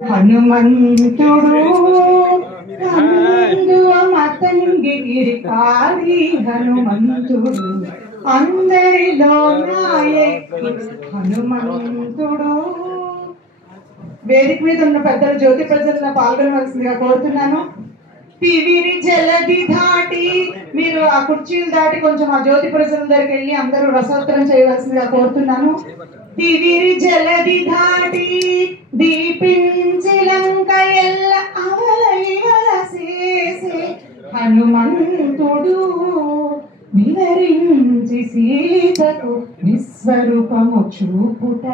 హనుమంతుడు హనుమంతువ మతంగిరికారి హనుమంతుడు అందరిలో నాయకుడు హనుమంతుడు. వేదిక మీద ఉన్న పెద్దలు జ్యోతి ప్రజలను పాల్గొనవలసిందిగా కోరుతున్నాను. తివిరి జలది దాటి మీరు ఆ కుర్చీలు దాటి కొంచెం ఆ జ్యోతి ప్రజల దగ్గరికి వెళ్ళి అందరూ రసోత్తరం చేయవలసిందిగా కోరుతున్నాను. తివిరి జలది దాటి దీపించి లంక ఎల్ల అవల ఇవల చేసే హనుమంతుడు వివరించి సీతకు విశ్వరూపము చూపుట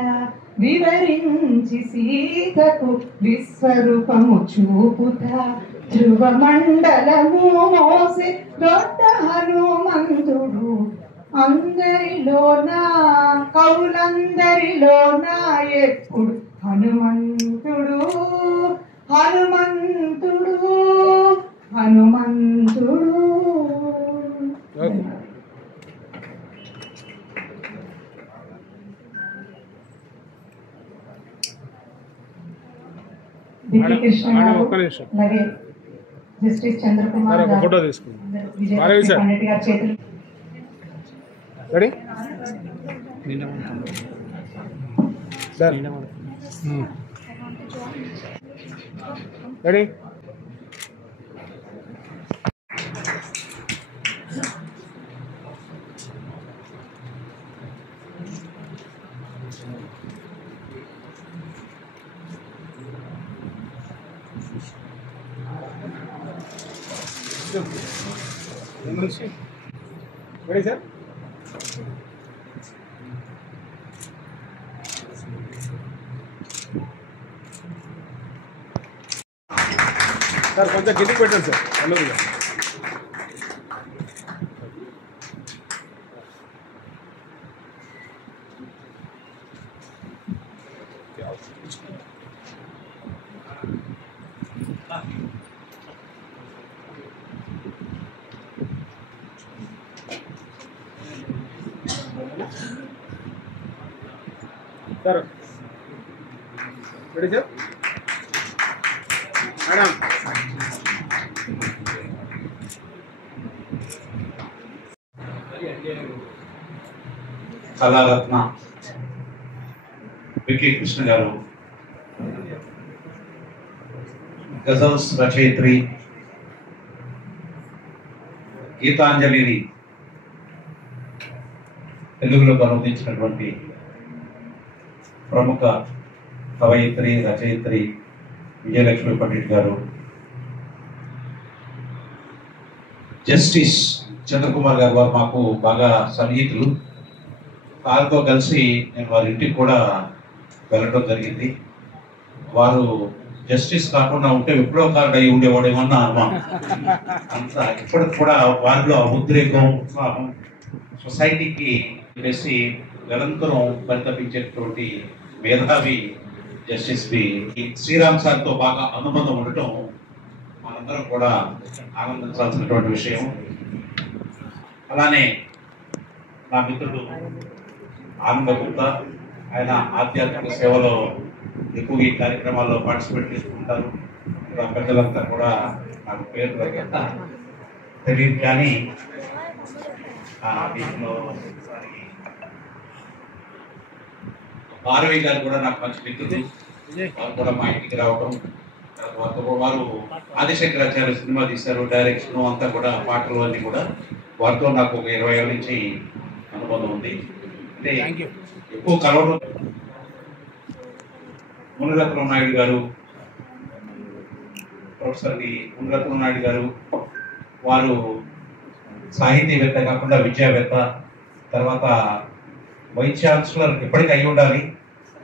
వివరించి సీతకు విశ్వరూపము చూపుట ధ్రువ మండలము మోసే దొడ్డ హనుమంతుడు అందరిలోనా కవులందరిలోనా ఎప్పుడు హనుమంతుడు హనుమంతుడు హనుమంతుడు. డిపి కృష్ణ గారు, అలాగే జస్టిస్ చంద్రకుమార్ గారు, విజయలక్ష్మి పండిట్ గారి చేతులు రెడీ. Ready sir. సార్ కొంచెం గిన్నె పెట్టండి సార్ అన్నదిగా. Sir ready sir. Madam Kalaratna Vikki Krishna గారు, గజల్స్ రచయిత్రి, గీతాంజలిని తెలుగులో అనువదించినటువంటి ప్రముఖ కవయిత్రి రచయిత్రి విజయలక్ష్మి పండిట్ గారు, జస్టిస్ చంద్రకుమార్ గారు, వారు మాకు బాగా సన్నిహితులు. వారితో కలిసి నేను వారి ఇంటికి కూడా వెళ్ళడం జరిగింది. వారు జస్టిస్ కాకుండా ఉంటే విప్లవకారుడు అయి ఉండేవాడేమన్నా అనుమానం. అంత ఇప్పటికి కూడా వారిలో ఉద్రేకం, ఉత్సాహం, సొసైటీకి చేసి నిరంతరం పరితపించేటువంటి మేధావి జస్టిస్ బి శ్రీరామ్ సార్తో బాగా అనుబంధం ఉండటం మనందరం కూడా ఆనందించాల్సినటువంటి విషయం. అలానే నా మిత్రుడు ఆనంద గుప్తా, ఆయన ఆధ్యాత్మిక సేవలో ఎక్కువ ఈ కార్యక్రమాల్లో పార్టిసిపేట్ చేసుకుంటారు. పెద్దలంతా కూడా నాకు పేరు తెలియదు, కానీ దీంట్లో భారవి గారు కూడా నాకు మంచి మిత్రులు. వారు కూడా మా ఇంటికి రావడం, వారు ఆదిశంకరాచార్య సినిమా తీశారు, డైరెక్షన్ అంతా కూడా, పాటలు అన్నీ కూడా వారితో నాకు ఒక 20 ఏళ్ళ నుంచి అనుబంధం ఉంది. అంటే ఎక్కువ కలవడం. మునిరత్నం నాయుడు గారు, ప్రొఫెసర్ మునిరత్నం నాయుడు గారు, వారు సాహితీవేత్త కాకుండా విద్యావేత్త, తర్వాత వైస్ ఛాన్సలర్ ఎప్పటికీ అయి ఉండాలి,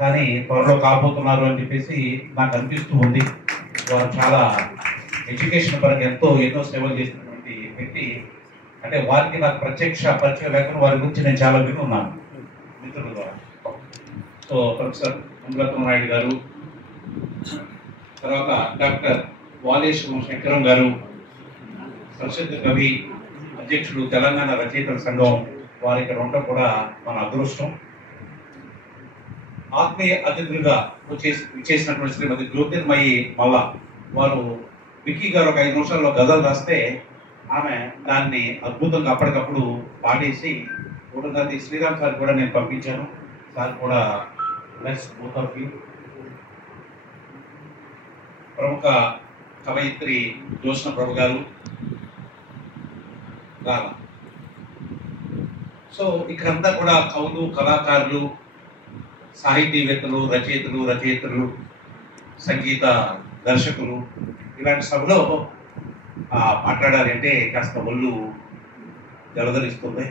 కానీ త్వరలో కాబోతున్నారు అని చెప్పేసి నాకు అనిపిస్తూ ఉంది. వారు చాలా ఎడ్యుకేషన్ పరంగా ఎన్నో సేవలు చేసినటువంటి వ్యక్తి. అంటే వారికి నాకు ప్రత్యక్ష పరిచయం లేకుండా వారి గురించి నేను చాలా వినున్నాను మిత్రుల ద్వారా. సో ప్రొఫెసర్ మునిరత్నం నాయుడు గారు, తర్వాత డాక్టర్ వాలేశ్వరం శంకరం గారు, ప్రసిద్ధ కవి, అధ్యక్షుడు తెలంగాణ రచయితల సంఘం, వారి ఇక్కడ ఉండటం కూడా మన అదృష్టం. ఆత్మీయ అతిథులుగా చేసినటువంటి శ్రీమతి జ్యోతిర్మయి మల్ల వారు విక్కీ గారు ఒక 5 నిమిషాల్లో గజల్ రాస్తే ఆమె దాన్ని అద్భుతంగా అప్పటికప్పుడు పాడేసి ఉన్నది. శ్రీరామ్ సార్ కూడా నేను పంపించాను. సార్ కూడా ప్లస్ బోత్ ఆఫ్ యూ. ప్రముఖ కవయిత్రి జ్యోత్స్న ప్రభు గారు రాలా. సో ఇక్కడంతా కూడా కవులు, కళాకారులు, సాహితీవేత్తలు, రచయితలు, సంగీత దర్శకులు ఇలాంటి సభలో మాట్లాడాలంటే కాస్త ఒళ్ళు జలదరిస్తుంది,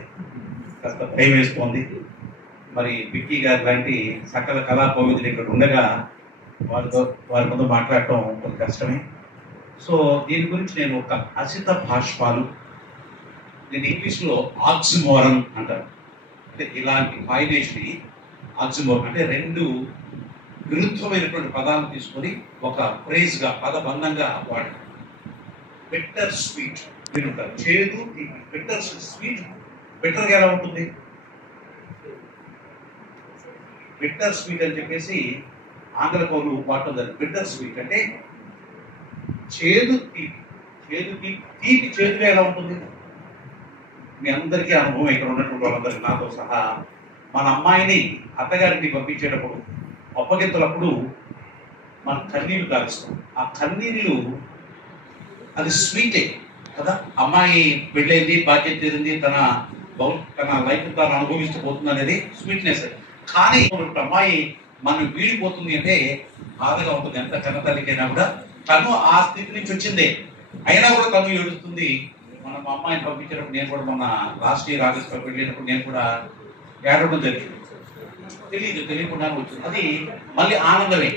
కాస్త భయం వేస్తుంది. మరి విక్కీ గారు లాంటి సకల కళా కోవిదులు ఇక్కడ ఉండగా వారి ముందు మాట్లాడటం కొంత కష్టమే. సో దీని గురించి నేను ఒక అసిత భాష్పాలు, దీన్ని ఇంగ్లీష్లో ఆక్సిమోరన్ అంటారు. అంటే ఇలాంటి కాయినేషన్ ఆక్సిమోరన్ అంటే 2 విరుద్ధమైనటువంటి పదాలను తీసుకొని ఒక ఫ్రేజ్గా పదబంధంగా వాడారు. బిట్టర్ స్వీట్ వినుంటారు, చేదు బిట్టర్ స్వీట్. బిట్టర్గా ఎలా ఉంటుంది? బిట్టర్ స్వీట్ అని చెప్పేసి ఆంగ్ల కవులు వాడుతుంది. బిట్టర్ స్వీట్ అంటే చేదు తీపి. తీపి చేదుగా ఎలా ఉంటుంది? మీ అందరికీ అనుభవం, ఇక్కడ ఉన్నటువంటి వాళ్ళందరికీ నాతో సహా. మన అమ్మాయిని అత్తగారికి పంపించేటప్పుడు అప్పగింతలప్పుడు మన కన్నీళ్లు కాలుస్తాం. ఆ కన్నీళ్ళు అది స్వీటే కదా. అమ్మాయి పెళ్ళైంది, బాధ్యత తీరింది, తన లైఫ్ తాను అనుభవిస్తూ పోతుంది అనేది స్వీట్నెస్. కానీ అమ్మాయి మనం వీడిపోతుంది అంటే బాధగా ఉంటుంది. ఎంత కన్నతల్లికైనా కూడా తను ఆ స్థితి నుంచి వచ్చిందే, అయినా కూడా తను ఏడుస్తుంది. మన మా అమ్మాయిని పంపించేటప్పుడు నేను కూడా మొన్న లాస్ట్ ఇయర్ ఆగస్ట్లో వెళ్ళినప్పుడు నేను కూడా ఏడవడం జరిగింది. తెలియకుండా వచ్చింది. అది మళ్ళీ ఆనందమే.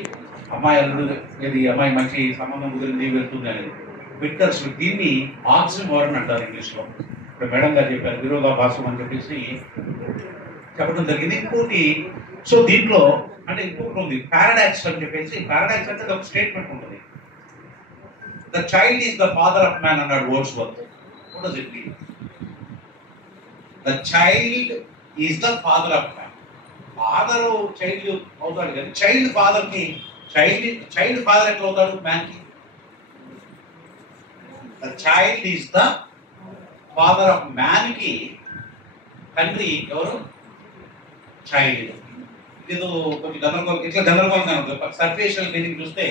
అమ్మాయి అల్లుడు ఇది అమ్మాయి మంచి సంబంధం కుదిరింది, వెళ్తుంది అనేది బిట్టర్ స్వీట్. దీన్ని ఆక్సిమోరన్ అంటారు ఇంగ్లీష్లో. ఇప్పుడు మేడం గారు చెప్పారు విరోధాభాసం అని చెప్పేసి చెప్పడం జరిగింది. ఇంకోటి, సో దీంట్లో అంటే ఇంకొకటి ఉంది పారాడాక్స్ అని చెప్పేసి. పారాడాక్స్ అంటే ఒక స్టేట్మెంట్ ఉంటుంది. The child is the father of man అన్నాడు Wordsworth. What does it mean? The child is the father of man. Father child అవుతాడు కానీ చైల్డ్ ఫాదర్కి చైల్డ్ ఫాదర్ ఎట్లా అవుతాడు మ్యాన్కి? The child is the father of మ్యాన్కి తండ్రి ఎవరు? చైల్డ్. ఇది కొంచెం గందరగోళంగా ఉంటుంది. సర్ఫేషియల్ మీనింగ్ చూస్తే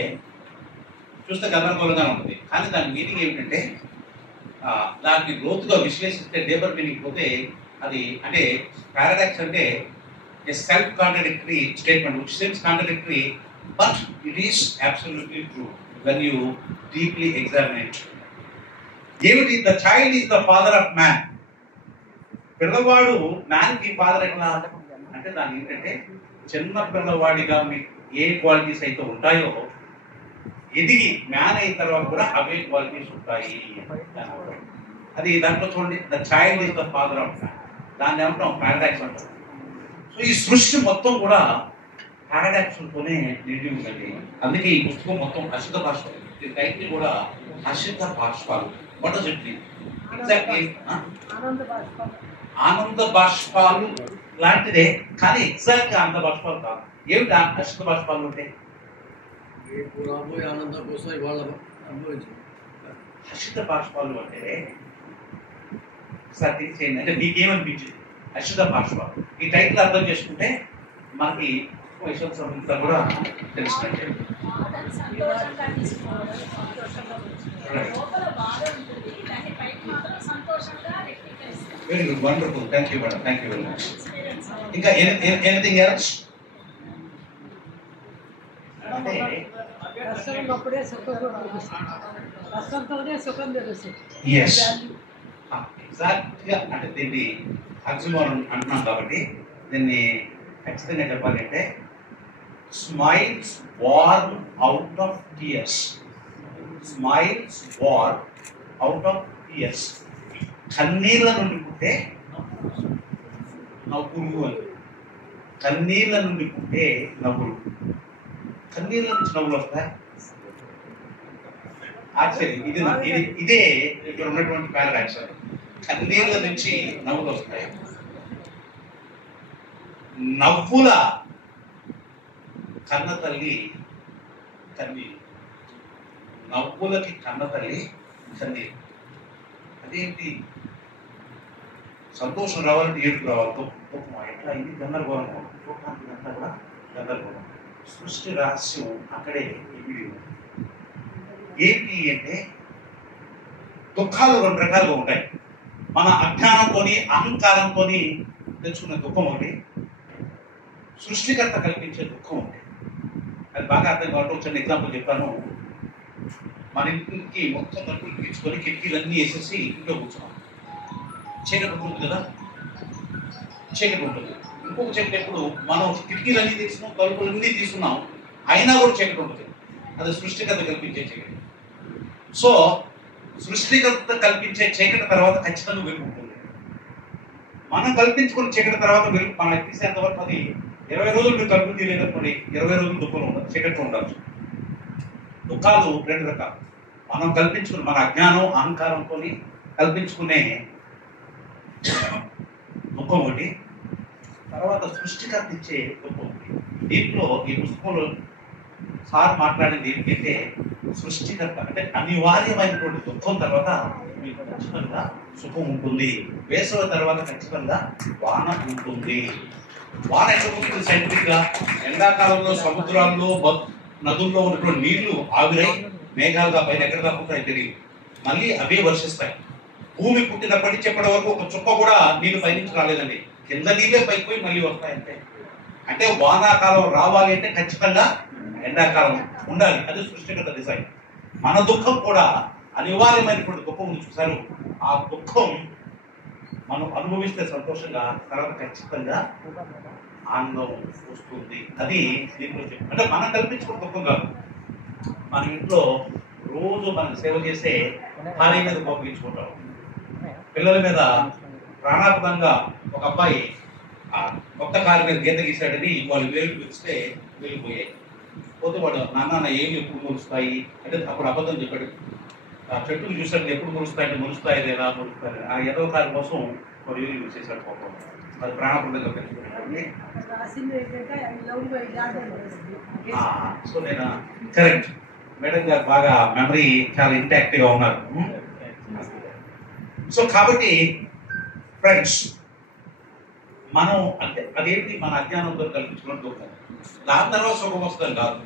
గందరగోళంగా ఉంటుంది. కానీ దాని మీనింగ్ ఏమిటంటే దాన్ని లోతుగా విశ్లేషిస్తే డీపర్ మీనింగ్ పోతే అది అంటే పారాడాక్స్ అంటే a self-contradictory statement which seems contradictory but it is absolutely true when you deeply examine it. ఏమిటి? the child is the father of man. పిల్లవాడు మ్యాన్ కి ఫాదర్ ఎట్లా అంటే దాని ఏంటంటే చిన్న పిల్లవాడిగా మీకు ఏ క్వాలిటీస్ అయితే ఉంటాయో ఎదిగి మ్యాన్ అయిన తర్వాత కూడా అవే క్వాలిటీస్ ఉంటాయి. అది దాంట్లో చూడండి, the child is the father of man. దాన్ని ఏమంటాం? పారాడాక్స్ అంటాం. సో ఈ సృష్టి మొత్తం కూడా పారాడాక్స్లతోనే నిండి ఉందండి. అందుకే ఈ పుస్తకం మొత్తం అసిత భాష్పాలు. ఈ టైటిల్ కూడా అసిత భాష్పాలు. What does it mean exactly? ఆనంద భాష్పాలు లాంటిదే, కానీ ఎగ్జాక్ట్ ఆనంద భాష్పాలు కాదు. ఏమిటి అసిత భాష్పాలు అంటే? అసిత భాష్పాలు అంటే ఒకసారి థింక్ చేయండి. అంటే మీకేమనిపించింది అసిత భాష్పాలు? ఈ టైటిల్ అర్థం చేసుకుంటే మనకి విషయం సంబంధించిన కూడా తెలుసుకుంటే very good, wonderful. Thank you madam, thank you very much. ఇంకా ఎనీథింగ్ ఎల్స్? అంటే ఎస్, ఎగ్జాక్ట్గా అంటే దీన్ని ఆక్సిమోరన్ అంటున్నాం కాబట్టి దీన్ని ఖచ్చితంగా చెప్పాలంటే smiles warm out of tears. Smiles warm out of tears. కన్నీళ్ళ నుండి పుట్టే నవ్వులు అని. కన్నీళ్ళ నుండి పుట్టే నవ్వులు. కన్నీళ్ళ నుంచి నవ్వులు వస్తాయి. యాక్చువల్లీ ఇదే ఇక్కడ ఉన్నటువంటి పారాడాక్స్. కన్నీళ్ళ నుంచి నవ్వులు వస్తాయి. కన్న తల్లి కన్నీ, నవ్వులకి కన్న తల్లి కన్నీ. అదేంటి, సంతోషం రావాలంటే ఏడుపు రావాలి, దుఃఖం ఎట్లా ఇది గందరగోళం, చూడటానికి అంతా కూడా గందరగోళం. సృష్టి రహస్యం అక్కడే ఇమిడి ఉంది. ఏంటి అంటే దుఃఖాలు రెండు రకాలుగా ఉంటాయి. మన అజ్ఞానంతో అహంకారంతో తెచ్చుకున్న దుఃఖం ఒకటి, సృష్టికర్త కల్పించే దుఃఖం ఒకటి. అది బాగా అర్థం కావడం చిన్న ఎగ్జాంపుల్ చెప్తాను. మన ఇంటికి మొత్తం తలుపులు పిచ్చుకొని కిటికీలన్నీ వేసేసి ఇంట్లో కూర్చున్నాం. చీకటి ఉంటుంది కదా, చీకటి ఉంటుంది. ఇంకొక చీకటి ఎప్పుడు మనం కిటికీలన్నీ తీసుకున్నాం, తలుపులన్నీ తీసుకున్నాం, అయినా కూడా చీకటి ఉంటుంది. అది సృష్టికర్త కల్పించే చీకటి. సో సృష్టికర్త కల్పించే చీకటి తర్వాత ఖచ్చితంగా వెలుగు ఉంటుంది. మనం కల్పించుకున్న చీకటి తర్వాత వెలుగు మనం తీసేంత వరకు అది 20 రోజులు మీరు తలుపు తీయలేదనుకోండి, 20 రోజులు దుఃఖంలో ఉండదు, చీకట్లో ఉండవచ్చు. దుఃఖాలు రెండు రకాలు. మనం కల్పించుకుని మన అజ్ఞానం అహంకారంతో కల్పించుకునే దుఃఖం ఒకటి, తర్వాత సృష్టికర్త ఇచ్చే దుఃఖం ఒకటి. దీంట్లో ఈ పుస్తకంలో సార్ మాట్లాడింది ఏంటంటే సృష్టికర్త అంటే అనివార్యమైనటువంటి దుఃఖం తర్వాత మీకు ఖచ్చితంగా సుఖం ఉంటుంది. వేసవి తర్వాత ఖచ్చితంగా వాన ఉంటుంది. వాన ఎక్కడ ఉంటుంది సైంటిఫిక్ గా? ఎండాకాలంలో సముద్రాల్లో నదుల్లో ఉన్నటువంటి నీళ్లు ఆవిరై మేఘాలుగా పైన ఎక్కడ తప్పుతాయి తెలియదు, మళ్ళీ అవే వర్షిస్తాయి. భూమి పుట్టినప్పటి నుంచి ఎప్పటి వరకు ఒక చుక్క కూడా నీళ్లు పైనుంచి రాలేదండి, కింద నీళ్ళే పైకి పోయి మళ్ళీ వస్తాయంటే. అంటే వానాకాలం రావాలి అంటే ఖచ్చితంగా ఎండాకాలం ఉండాలి. అది సృష్టిగత డిజైన్. మన దుఃఖం కూడా అనివార్యమైనటువంటి దుఃఖం ఉంది చూసారు. ఆ దుఃఖం మనం అనుభవిస్తే సంతోషంగా, తర్వాత ఖచ్చితంగా ఆనందం వస్తుంది. అది దీంట్లో చెప్పి అంటే మనం కల్పించుకున్న దుఃఖం కాదు. మన ఇంట్లో రోజు మనకు సేవ చేసే భార్య మీద కోపించుకుంటాం, పిల్లల మీద ప్రాణాత్మకంగా. ఒక అబ్బాయి కొత్త కారు మీద గీత గీసాడని వాళ్ళు వేలు పిలిస్తే వెళ్ళిపోయాయి. పోతే వాడు నాన్న ఏమి ఎప్పుడు మురుస్తాయి అంటే అప్పుడు అబద్ధం చెప్పాడు. ఆ చెట్టును చూసాడు, ఎప్పుడు మురుస్తాయంటే మురుస్తాయి లేదా మురుస్తాయి. ఆ ఎదవ కారు కోసం వాడు వేలు యూజ్ చేశాడు పాపం. అది ప్రాణాత్మకంగా పెంచుకుంటుంది. సో నేను కరెక్ట్, మేడం గారు బాగా మెమరీ చాలా ఇంటాక్ట్ గా ఉన్నారు. సో కాబట్టి ఫ్రెండ్స్, మనం అంటే అదేంటి మన అజ్ఞానంతో కల్పించుకున్న దుఃఖం. దాని తర్వాత సుఖం వస్తుంది కాదు,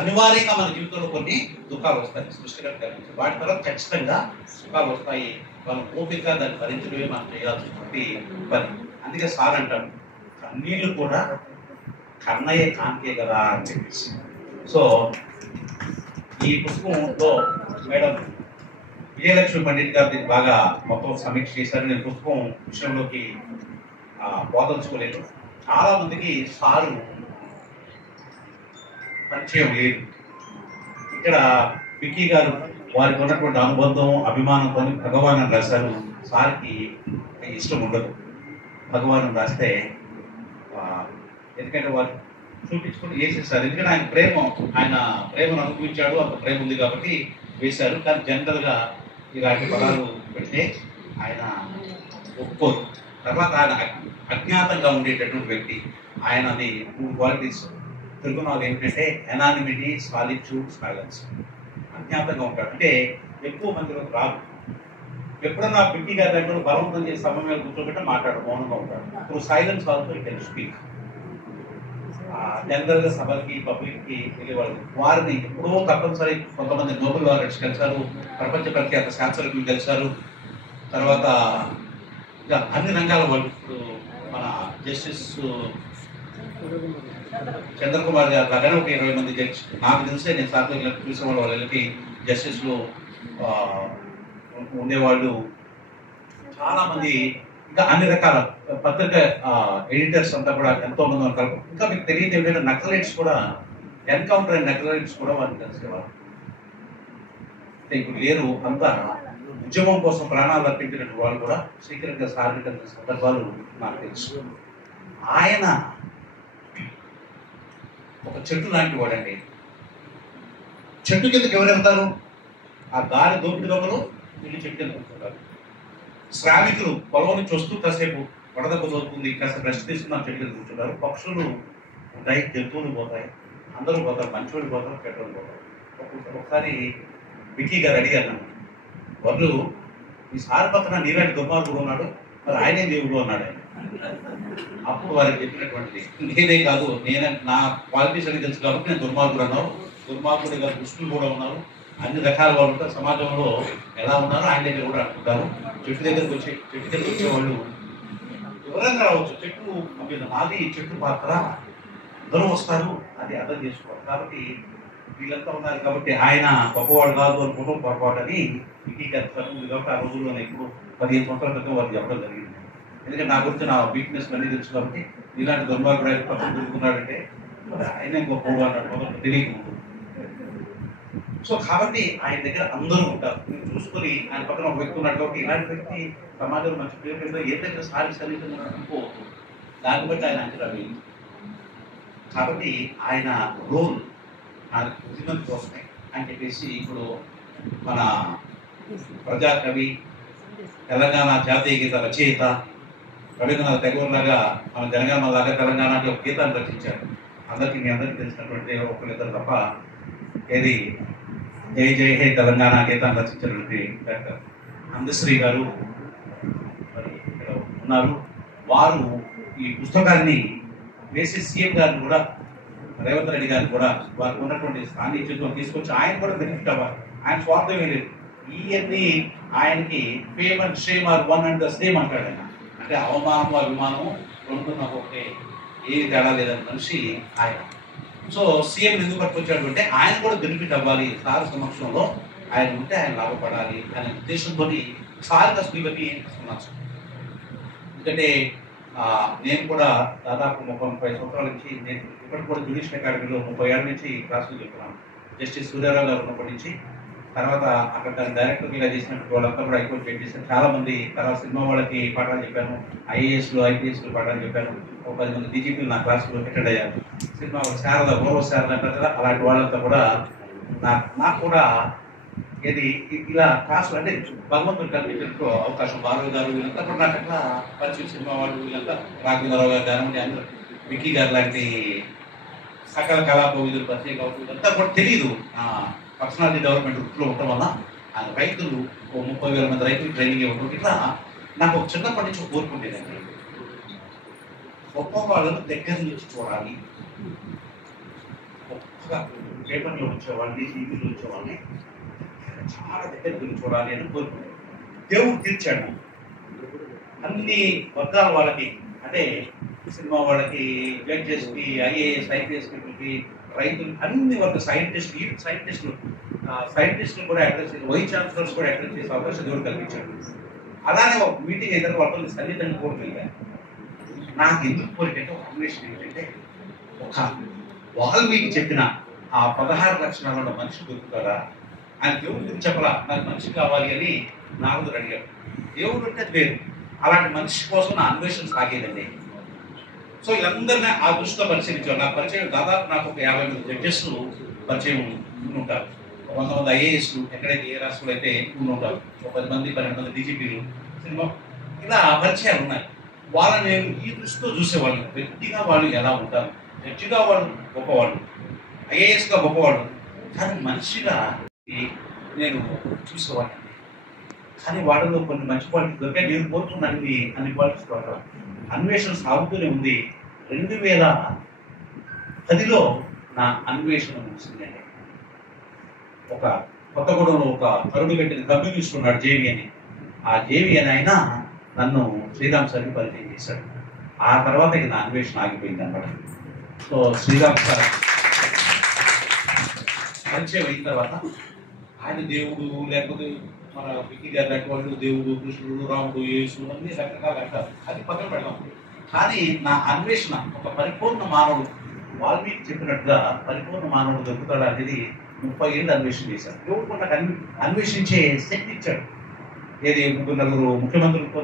అనివార్యంగా మన జీవితంలో కొన్ని దుఃఖాలు వస్తాయి సృష్టికర్త కల్పించి. వాటి తర్వాత ఖచ్చితంగా సుఖాలు వస్తాయి. వాళ్ళ ఓపిక దాన్ని భరించడమే మనం చేయాల్సినటువంటి పని. అందుకే సార్ అంటాడు, కన్నీళ్ళు కూడా కన్నయ్య కాంతే కదా అని చెప్పేసి. సో ఈ పుస్తకంలో మేడం విజయలక్ష్మి పండిట్ గారు దీన్ని బాగా మొత్తం సమీక్ష చేశారు. నేను పుస్తకం విషయంలోకి బోధించుకోలేదు. చాలా మందికి సారు పరిచయం లేదు. ఇక్కడ పిక్కీ గారు వారికి ఉన్నటువంటి అనుబంధం అభిమానంతో భగవాన్ అని రాశారు. సార్కి ఇష్టం ఉండదు భగవాన్ రాస్తే, ఎందుకంటే వారు చూపించుకుని వేసేస్తారు. ఎందుకంటే ఆయన ప్రేమను అనుభవించాడు, అంత ప్రేమ ఉంది కాబట్టి వేశారు. కానీ జనరల్గా ఇలాంటి పదాలు పెడితే ఆయన ఒప్పుకోరు. తర్వాత ఆయన అజ్ఞాతంగా ఉండేటటువంటి వ్యక్తి. ఆయన అది 3 క్వాలిటీస్ తెలుగునాలు ఏమిటంటే ఎనానిమిటీ, సాలిట్యూడ్, సైలెన్స్. అజ్ఞాతంగా ఉంటాడు అంటే ఎక్కువ మందిలోకి రాదు. ఎప్పుడన్నా పిట్టి గారి దగ్గర బలవంతం చేసి సమయం మీద కూర్చోబెట్టి మాట్లాడు, మౌనంగా ఉంటాడు. ఇప్పుడు silence also it can speak. జనరల్గా సభలకి పబ్లిక్కి వెళ్ళేవాళ్ళు. వారిని ఎప్పుడో తప్పనిసరి కొంతమంది నోబెల్ లారెట్స్ కలిశారు, ప్రపంచ ప్రఖ్యాత శాస్త్రజ్ఞులు కలిశారు. తర్వాత ఇక అన్ని రంగాల వాళ్ళు. ఇప్పుడు మన జస్టిస్ చంద్రకుమార్ గారు లాగానే ఒక 20 మంది జడ్జి నాకు తెలిసే, నేను సార్లు చూసిన వాళ్ళకి జస్టిస్లు ఉండేవాళ్ళు చాలా మంది. ఇంకా అన్ని రకాల పత్రిక ఎడిటర్స్ అంతా కూడా ఎంతో మంది ఉంటారు. ఇంకా మీకు తెలియదు ఏంటంటే నక్సలైట్స్ కూడా, ఎన్కౌంటర్ అండ్ నక్సలైట్స్ కూడా వారిని కలిసేవారు. అంటే ఇప్పుడు లేరు. అంతా ఉద్యమం కోసం ప్రాణాలు అర్పించినట్టు వాళ్ళు కూడా సీక్రెట్గా సార్లు కలిసిన సందర్భాలు నాకు తెలుసు. ఆయన ఒక చెట్టు లాంటి వాడండి. చెట్టు కిందకి ఎవరు వెళ్తారు? ఆ దారి దోపిడి దొంగలు వీళ్ళు చెట్టు కింద కూర్చుంటారు. శ్రామికులు పొలం నుంచి వస్తూ కాసేపు వడదెబ్బ దొరుకుతుంది, కాసేపు రెస్ట్ తీసుకున్న చెట్టు కింద కూర్చుంటారు. పక్షులు ఉంటాయి, జంతువులు పోతాయి, అందరూ పోతారు, మంచోళ్ళు పోతారు, చెడ్డోళ్ళు పోతారు. ఒకసారి విక్కీ గారు అడిగారు నన్ను, వాళ్ళు ఈ సార్ పక్కన నీలాంటి దుర్మార్గుడు ఉన్నాడు, మరి ఆయనే దేవుడు అన్నాడు ఆయన. అప్పుడు వారికి చెప్పినటువంటిది, నేనే కాదు, నేనే నా క్వాలిటీస్ అని తెలుసు కాబట్టి నేను దుర్మార్గుడు అన్నావు, దుర్మార్గుడిగా దుష్టులు కూడా ఉన్నారు, అన్ని రకాల వాళ్ళు ఉంటారు, సమాజంలో ఎలా ఉన్నారో ఆయన దగ్గర కూడా అనుకుంటారు. చెట్టు దగ్గరకు వచ్చేవాళ్ళు వివరంగా రావచ్చు, చెట్టు నాది చెట్టు పాత్ర, అందరూ వస్తారు, అది అర్థం చేసుకోవాలి. కాబట్టి వీళ్ళంతా ఉన్నారు కాబట్టి ఆయన గొప్పవాడు కాదు అనుకోవడం పొరపాటు అని కాబట్టి ఆ రోజుల్లోనే ఇప్పుడు 15 సంవత్సరాల క్రితం వారు చెప్పడం జరిగింది. ఎందుకంటే నా గురించి నా వీక్నెస్ అన్నీ తెలుసు కాబట్టి ఇలాంటి దుర్మార్గుడు ఆయన పక్కన దొరుకుతున్నాడంటే ఆయన గొప్పవాడు అన్నాడు మొదటి తెలియకముందు. సో కాబట్టి ఆయన దగ్గర అందరూ ఉంటారు, మీరు చూసుకొని ఆయన పక్కన ఒక వ్యక్తి ఉన్నాడు కాబట్టి ఇలాంటి వ్యక్తి సమాజంలో మంచి పేరు పెడితే ఏ దగ్గర సాధించగలుగుతుంది అనుకోవచ్చు, దాన్ని బట్టి ఆయన అంచనా వేయండి. కాబట్టి ఆయన రోల్ ఉద్యమం కోసమే అని చెప్పేసి ఇప్పుడు మన ప్రజాకవి, తెలంగాణ జాతీయ గీత రచయిత రవీంద్రనాథ్ ఠాగూర్ లాగా మన జనగణమన లాగా తెలంగాణకి ఒక గీతాన్ని రచించారు. మీ అందరికీ తెలిసినటువంటి ఒకరిద్దరు తప్ప, ఏది జై జై హే తెలంగాణ గీతాన్ని రచించినటువంటి డాక్టర్ అందశ్రీ గారు మరి ఇక్కడ ఉన్నారు. వారు ఈ పుస్తకాన్ని వేసి సీఎం గారిని కూడా, రేవంత్ రెడ్డి గారిని కూడా వారికి ఉన్నటువంటి సాన్నిధ్యంతో తీసుకొచ్చి ఆయన కూడా బెనిఫిట్ అవ్వాలి. ఆయన స్వార్థం ఏం లేదు, ఇవన్నీ ఆయనకి fame and shame are one and the same అంటాడు ఆయన. అంటే అవమానం అభిమానం రెండు నాకు ఒకటే, ఏది తేడా లేదని మనిషి ఆయన. సో సీఎం ఎందుకు పట్టుకొచ్చాడు అంటే ఆయన కూడా బెనిఫిట్ అవ్వాలి, సార్ సమక్షంలో ఆయన ఉంటే ఆయన లాభపడాలి అనే ఉద్దేశంతో సార్ స్పీకర్ని తీసుకున్నాను. ఎందుకంటే నేను కూడా దాదాపు 30 సంవత్సరాల నుంచి, నేను ఇప్పటికి కూడా జ్యుడిషియల్ అకాడమీలో 30 ఏళ్ళ నుంచి క్లాసులు చెప్తున్నాను. జస్టిస్ సూర్యారావు గారు ఉన్నప్పటి నుంచి, తర్వాత అక్కడ డైరెక్టర్గా చేసినట్టు వాళ్ళంతా కూడా ఎక్కువ చేశాను. చాలా మంది తర్వాత సినిమా వాళ్ళకి పాఠాలు చెప్పాను, ఐఏఎస్లు ఐపీఎస్లు పాఠాలు చెప్పాను. ఒక 10 మంది డీజీపీలు నా క్లాసులో అటెండ్ అయ్యారు. సినిమా శారద పూర్వ శారద అంటారు కదా, అలాంటి వాళ్ళంతా కూడా నాకు కూడా ఇది ఇలా క్లాసులు అంటే భగవంతుడు కల్పించడానికి అవకాశం. బాలయ్య గారు వీళ్ళంతా కూడా నాకు అట్లా పరిచయం, సినిమా వాళ్ళు వీళ్ళంతా, రాఘవేంద్రరావు గారు కానివ్వండి, అందరూ విక్కీ గారు లాంటి సకల కళాకోవిదులు పరిచయం కావచ్చు. ఇదంతా కూడా తెలియదు, పర్సనాలిటీ డెవలప్మెంట్ వృత్తిలో ఉండటం వల్ల ఆ రైతులు 30,000 మంది రైతులు ట్రైనింగ్ ఇవ్వడం, ఇట్లా నాకు ఒక చిన్నప్పటి నుంచి కోరుకుంటేదండి, గొప్ప వాళ్ళను దగ్గర నుంచి చూడాలి, గొప్పగా పేపర్లో వచ్చేవాళ్ళని, టీవీలో వచ్చేవాళ్ళని చాలా దగ్గర నుంచి చూడాలి అని కోరుకున్నాను. దేవుడు తీర్చాడు అన్ని వర్గాల వాళ్ళకి, అంటే సినిమా వాళ్ళకి, జడ్జెస్కి, ఐఏఎస్ ఐపీఎస్ పీపుల్కి, రైతులు, అన్ని వర్గ సైంటిస్టులు కూడా అడ్రస్ చేసి, వైస్ ఛాన్సలర్స్ కూడా అడ్రస్ చేసే అవకాశం దేవుడు కల్పించాడు. అలానే ఒక మీటింగ్ అయితే వాళ్ళతో సన్నిహితంగా కోరుకెళ్ళాను. నాకు ఎందుకు కోరికంటే ఒక అన్వేషణ ఏంటంటే, ఒక వాల్మీకి చెప్పిన ఆ 16 లక్షణాలలో మనిషి దొరుకుతాడా ఆయన దేవుడి గురించి చెప్పరా, నాకు మనిషి కావాలి అని నారదుడు అడిగాడు. దేవుడు అంటే వేరు, అలాంటి మనిషి కోసం నా అన్వేషణ సాగేదండి. సో వీళ్ళందరినీ ఆ దృష్టితో పరిశీలించారు. నాకు పరిచయం దాదాపు నాకు ఒక 50 మంది జడ్జెస్ పరిచయం ఉంటారు, 100 మంది ఐఏఎస్లు ఎక్కడైతే ఏ రాష్ట్రంలో అయితే ఉంటారు, 10 మంది 12 మంది డీజీపీలు, సినిమా, ఇలా పరిచయాలు ఉన్నాయి. వాళ్ళని నేను ఈ దృష్టితో చూసేవాళ్ళు. వ్యక్తిగా వాళ్ళు ఎలా ఉంటారు, జడ్జిగా వాళ్ళు గొప్పవాళ్ళు, ఐఏఎస్గా గొప్పవాళ్ళు, కానీ మనిషిగా నేను చూసేవాడిని. కానీ వాళ్ళలో కొన్ని మంచి క్వాలిటీస్ దొరికాయి. నేను కోరుకున్నాను అన్ని క్వాలిటీస్ ద్వారా అన్వేషణ సాగుతూనే ఉంది. 2010లో నా అన్వేషణ ముగిసిందండి. ఒక కొత్తగూడెంలో ఒక కరుడు పెట్టిన కమ్యూనిస్ట్ ఉన్నాడు, జేవి అని. ఆ జేవి అని ఆయన నన్ను శ్రీరామ్ సార్కి పరిచయం చేశాడు. ఆ తర్వాత ఇక నా అన్వేషణ ఆగిపోయింది అన్నమాట. సో శ్రీరామ్ సార్ పరిచయం అయిన తర్వాత ఆయన దేవుడు, లేకపోతే మన విక్కీ గారు లాంటి వాళ్ళు దేవుడు, కృష్ణుడు, రాముడు, యేసు అన్ని రకరకాలు అంటారు, అది పక్కన పెడతాం. కానీ నా అన్వేషణ ఒక పరిపూర్ణ మానవుడు, వాల్మీకి చెప్పినట్టుగా పరిపూర్ణ మానవుడు దొరుకుతాడు అనేది 30 ఏళ్ళు అన్వేషణ చేశాను. దేవుడు కూడా నాకు అన్వేషించే శక్తి ఇచ్చాడు. ఏది 3-4 ముఖ్యమంత్రులతో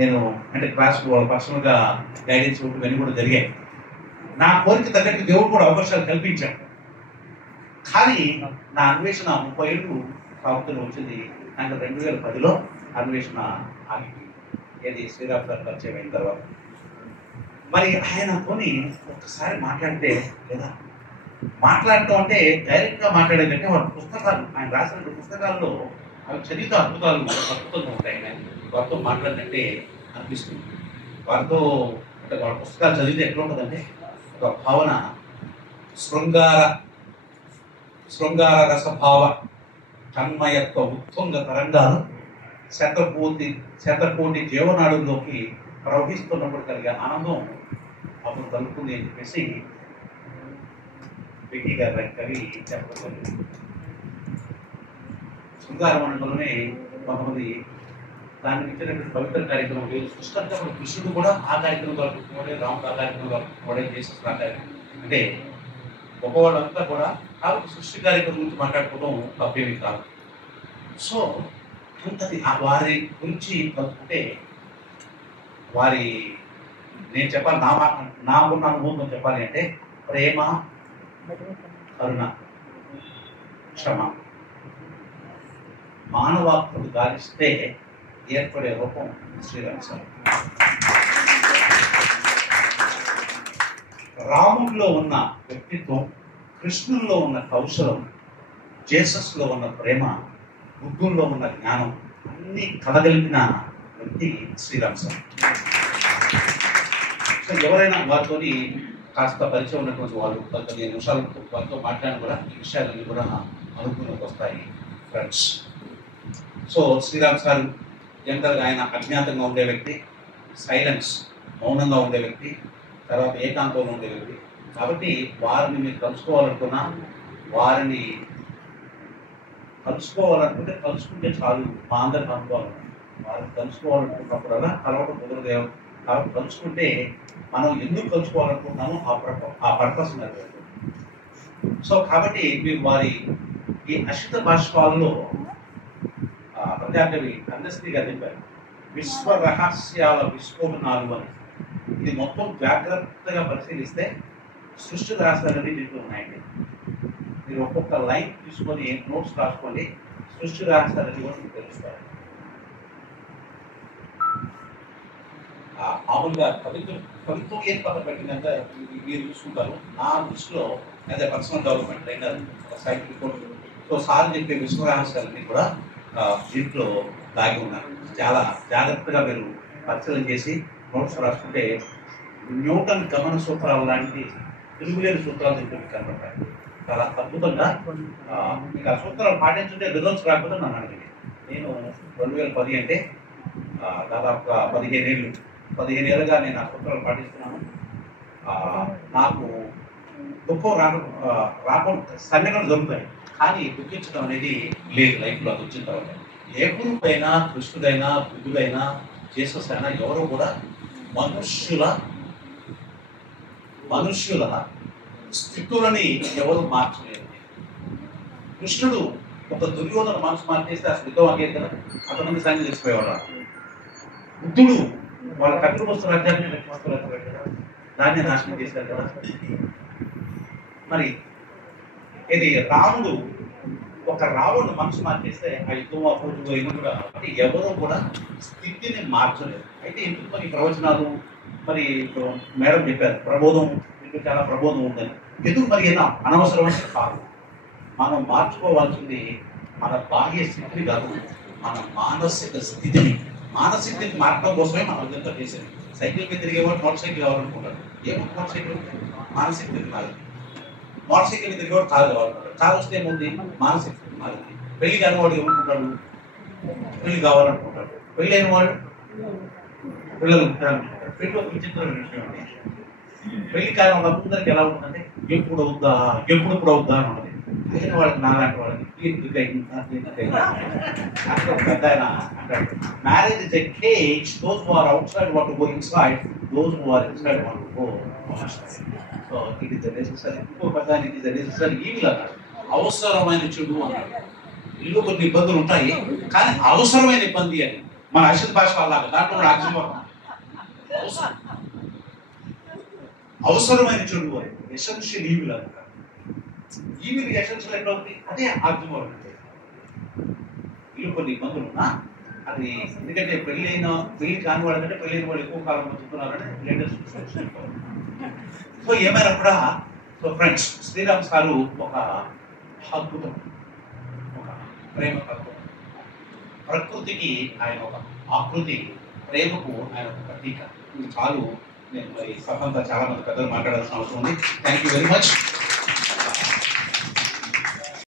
నేను అంటే క్లాస్ పర్సనల్గా గైడెన్స్ ఇవ్వడం ఇవన్నీ కూడా జరిగాయి. నా కోరిక తగ్గట్టు దేవుడు కూడా అవకాశాలు కల్పించాడు. కానీ నా అన్వేషణ 30 ఏళ్ళు సాగుతూనే వచ్చింది. నాకు 2010లో అన్వేషణ ఆగిపోయింది. ఏది శ్రీరామ్ సార్ పరిచయం అయిన తర్వాత. మరి ఆయనతోని ఒకసారి మాట్లాడితే లేదా మాట్లాడటం అంటే డైరెక్ట్గా మాట్లాడేదంటే వాళ్ళ పుస్తకాలు ఆయన రాసిన పుస్తకాల్లో అవి చదివితే అద్భుతంగా ఉంటాయి. వారితో మాట్లాడినట్టే అనిపిస్తుంది. వారితో అంటే వాళ్ళ పుస్తకాలు చదివితే ఎట్లా ఉంటుందంటే ఒక భావన శృంగార రసభావ తన్మయత్వ ఉత్తుంగ తరంగాలు శతకోటి జీవనాడుల్లోకి ప్రవహిస్తున్నప్పుడు కలిగే ఆనందం అప్పుడు కలుగుతుంది అని చెప్పేసి వెంకీ గారి కవి చెప్పడం. శృంగారం అనడంలోనే కొంతమంది దానికి ఇచ్చినటువంటి పవిత్ర కార్యక్రమం లేదు. పుస్తకంగా కృష్ణుడు కూడా ఆ కార్యక్రమం కలుపుకోవడే, రాముడు ఆ కార్యక్రమం కలుపుకోవడే, చేసిన కార్యక్రమం అంటే గొప్పవాళ్ళంతా కూడా కాబట్టి సృష్టి కార్యక్రమం గురించి మాట్లాడుకోవడం తప్పేమి కాదు. సో అంతది ఆ వారి గురించి కలుపుకుంటే వారి నేను చెప్పాలి నాకున్న అనుభవం చెప్పాలి అంటే ప్రేమ, కరుణ, క్షమ, మానవాత్మకు గాలిస్తే ఏర్పడే రూపం శ్రీరామ్ సార్. రాముడిలో ఉన్న వ్యక్తిత్వం, కృష్ణుల్లో ఉన్న కౌశలం, జేసస్లో ఉన్న ప్రేమ, బుద్ధుల్లో ఉన్న జ్ఞానం అన్ని కలగలిపిన వ్యక్తి శ్రీరామ్ సార్. సో ఎవరైనా వారితో కాస్త పరిచయం ఉన్నటువంటి వాళ్ళు 15 నిమిషాలు వారితో మాట్లాడిన కూడా ఈ విషయాలన్నీ కూడా అనుకూలంగా వస్తాయి ఫ్రెండ్స్. సో శ్రీరామ్ సార్ జనరల్గా ఆయన అజ్ఞాతంగా ఉండే వ్యక్తి, సైలెన్స్ మౌనంగా ఉండే వ్యక్తి, తర్వాత ఏకాంతంలో ఉండే వ్యక్తి. కాబట్టి వారిని మీరు కలుసుకోవాలనుకున్నా, వారిని కలుసుకుంటే చాలు. మా అందరికి అనుకోవాలి, వారిని కలుసుకోవాలనుకున్నప్పుడల్లా కలవడం కుదరదేమో. కాబట్టి కలుసుకుంటే మనం ఎందుకు కలుసుకోవాలనుకుంటున్నామో ఆ పర్పస్ ఉన్నది. సో కాబట్టి మీరు వారి ఈ అశుద్ధ భాష్పాలలో ప్రజాకవి కన్నశ్రీ గారు చెప్పారు, విశ్వ రహస్యాల విస్ఫోటనాలు అని. ఇది మొత్తం జాగ్రత్తగా పరిశీలిస్తే సృష్టి రహస్యాలన్నీ దీంట్లో ఉన్నాయండి. మీరు ఒక్కొక్క లైన్ తీసుకొని నోట్స్ రాసుకోండి, సృష్టి రహస్యాలన్నీ కూడా మీకు తెలుస్తాయి. మామూలుగా కవిత్వం ఏం పక్కన పెట్టిందంటే మీరు చూసుకుంటారు. నా దృష్టిలో as a personal development trainer, cycle coach, so sir చెప్పే విశ్వ రహస్యాలన్నీ కూడా దీంట్లో దాగి ఉన్నారు. చాలా జాగ్రత్తగా మీరు పరిశీలన చేసి నోట్స్ రాసుకుంటే న్యూటన్ గమన సూత్రాలు లాంటి తిరుగులేని సూత్రాలు దీంట్లో కనబడతాయి. చాలా అద్భుతంగా మీకు ఆ సూత్రాలు పాటించుంటే రిజల్ట్స్ రాకపోతే నన్ను అడిగింది. నేను 2010 అంటే దాదాపుగా 15 ఏళ్ళుగా నేను ఆ సూత్రాలు పాటిస్తున్నాను. నాకు దుఃఖం రాకుండా సంఘటనలు జరుగుతాయి, కానీ దుఃఖించడం అనేది లేదు లైఫ్లో. అది వచ్చిన తర్వాత ఏ గురువుడైనా, కృష్ణుడైనా, బుద్ధుడైనా, జీసస్ అయినా ఎవరు కూడా మనుష్యుల స్థితులని ఎవరు మార్చలేరు. కృష్ణుడు ఒక దుర్యోధన మనసు మార్చేస్తే ఆ స్థితం అయ్యేది కదా, అంతమంది సైన్యం తెచ్చిపోయేవాడు. బుద్ధుడు వాళ్ళ కట్టుకు వస్తున్న రాజ్యాన్ని రక్షిస్తున్నారు కదా, దాన్ని నాశనం చేశారు కదా. మరి ఇది రాముడు ఒక రావణుడు మనసు మార్చేస్తే ఆ యుద్ధం అపోజు అయినా కూడా ఎవరో కూడా స్థితిని మార్చలేదు. అయితే ఎందుకు మరి ప్రవచనాలు, మరి మేడం చెప్పారు ప్రబోధం, మీకు చాలా ప్రబోధం ఉందని. ఎందుకు మరి ఏదో అనవసరమైన కాదు. మనం మార్చుకోవాల్సింది మన బాహ్య స్థితిని కాదు, మన మానసిక స్థితిని. మానసిక స్థితి మార్చడం కోసమే మనం ఇదంతా చేసేది. సైకిల్ మీద తిరిగేవాడు మోటార్ సైకిల్ కావాలనుకుంటాడు. ఏమో మోటార్ సైకిల్ మానసిక స్థితి మారింది. మోటార్ సైకిల్ తిరిగేవాడు కారు కావాలనుకుంటాడు. కారు వస్తే ఏముంది, మానసిక స్థితి మారింది. పెళ్లి కానివాడు ఏమనుకుంటాడు, పెళ్లి కావాలనుకుంటాడు. పెళ్లి అయిన వాడు పిల్లలు ఉంటారనుకుంటాడు. పెళ్లి ఒక విచిత్రమైన విషయం అండి. పెళ్లి కాలం అందరికి ఎలా ఉంటుందంటే ఎప్పుడు అవుద్దా అవుద్దా అని ఉంటుంది. అయిన వాళ్ళకి నాలాంటి వాళ్ళకి పెద్ద marriage is a cage. Those who are outside want to go inside, those who are inside want to go outside. So it is necessary. ఇంకో పెద్ద ఇట్ ఇస్ నెసెసరీ ఈవిల్ అన్నాడు, అవసరమైన చెడు అన్నాడు. ఇల్లు కొన్ని ఇబ్బందులు ఉంటాయి, కానీ అవసరమైన ఇబ్బంది అని. మన అశుద్ధ భాష అలాగా దాంట్లో కూడా అర్థం అవసరమైన చెడు అని ఎసెన్షియల్ ఈవిల్ అంటారు. ఈవిల్ ఎసెన్షియల్ ఎట్లా ఉంది, అదే ఆర్గ్యుమెంట్. ఇల్లు కొన్ని ఇబ్బందులు ఉన్నా అది ఎందుకంటే పెళ్లి కాని వాళ్ళకంటే పెళ్ళైన వాళ్ళు ఎక్కువ కాలం బతుకుతున్నారని లేటెస్ట్. సో ఏమైనా కూడా సో ఫ్రెండ్స్, శ్రీరామ్ సారు ఒక అద్భుతం, ఒక ప్రేమ తత్వం, ప్రకృతికి ఆయన ఒక ఆకృతి, ప్రేమకు ఆయన ఒక ప్రతీక. ఇది చాలు. నేను మరి సభంతా చాలా మంది పెద్దలు మాట్లాడాల్సిన అవసరం ఉంది. Thank you very much.